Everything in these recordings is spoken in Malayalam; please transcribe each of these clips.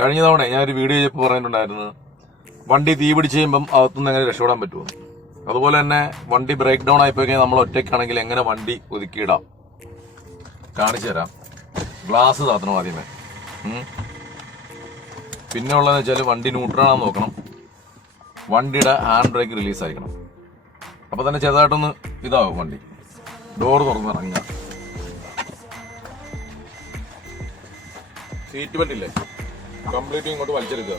കഴിഞ്ഞ തവണ ഞാനൊരു വീഡിയോ ചെയ്തപ്പോൾ പറഞ്ഞിട്ടുണ്ടായിരുന്നു വണ്ടി തീ പിടിച്ച് കഴിയുമ്പം അകത്തുനിന്ന് എങ്ങനെ രക്ഷപ്പെടാൻ പറ്റുമെന്ന്. അതുപോലെ തന്നെ വണ്ടി ബ്രേക്ക് ഡൗൺ ആയിപ്പോയി കഴിഞ്ഞാൽ നമ്മൾ ഒറ്റയ്ക്കാണെങ്കിൽ എങ്ങനെ വണ്ടി ഒതുക്കിയിടാം കാണിച്ചു തരാം. ഗ്ലാസ് താത്തണം ആദ്യമേ. പിന്നെ ഉള്ളതെന്ന് വെച്ചാൽ വണ്ടി ന്യൂട്രലാണെന്ന് നോക്കണം. വണ്ടിയുടെ ഹാൻഡ് ബ്രേക്ക് റിലീസ് ആയിരിക്കണം. അപ്പോൾ തന്നെ ചെറുതായിട്ടൊന്ന് ഇതാവും വണ്ടി. ഡോർ തുറന്നിറങ്ങുക. സീറ്റ് ബെൽറ്റ് ഇല്ലേ കംപ്ലീറ്റ് ഇങ്ങോട്ട് വലിച്ചെടുക്കുക.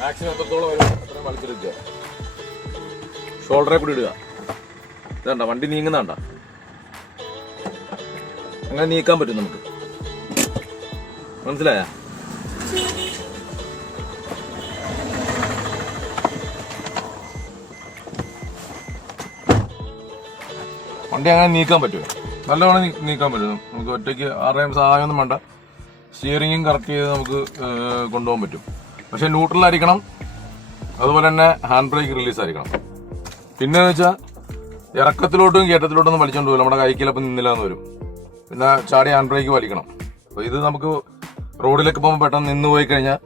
മാക്സിമം എത്രത്തോളം വരും അത്രയും വലിച്ചെടുക്കുക. ഷോൾഡറെ കൂടി ഇടുക. ഇതണ്ട വണ്ടി നീങ്ങുന്നണ്ട, അങ്ങനെ നീക്കാൻ പറ്റും നമുക്ക്. മനസ്സിലായ? വണ്ടി അങ്ങനെ നീക്കാൻ പറ്റുമോ? നല്ലവണ്ണം നീക്കാൻ പറ്റും. നമുക്ക് ഒറ്റയ്ക്ക് ആരുടെയും സഹായമൊന്നും വേണ്ട. സ്റ്റിയറിംഗും കറക്റ്റ് ചെയ്ത് നമുക്ക് കൊണ്ടുപോകാൻ പറ്റും. പക്ഷെ ന്യൂട്രലായിരിക്കണം. അതുപോലെ തന്നെ ഹാൻഡ് ബ്രേക്ക് റിലീസ് ആയിരിക്കണം. പിന്നെന്ന് വെച്ചാൽ ഇറക്കത്തിലോട്ടും കയറ്റത്തിലോട്ടും ഒന്നും വലിച്ചോണ്ട് പോകില്ല. നമ്മുടെ കൈക്കിലപ്പം നിന്നില്ല എന്ന് വരും. പിന്നെ ചാടി ഹാൻഡ് ബ്രേക്ക് വലിക്കണം. അപ്പോൾ ഇത് നമുക്ക് റോഡിലൊക്കെ പോകുമ്പോൾ പെട്ടെന്ന് നിന്ന് പോയി കഴിഞ്ഞാൽ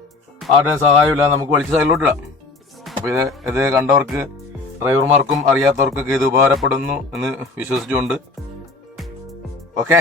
ആരുടെയും സഹായമില്ലാതെ നമുക്ക് വലിച്ച് സൈഡിലോട്ട് ഇടാം. അപ്പോൾ ഇത് കണ്ടവർക്ക്, ഡ്രൈവർമാർക്കും അറിയാത്തവർക്കൊക്കെ ഇത് ഉപകാരപ്പെടുന്നു എന്ന് വിശ്വസിച്ചുകൊണ്ട് ഓക്കെ.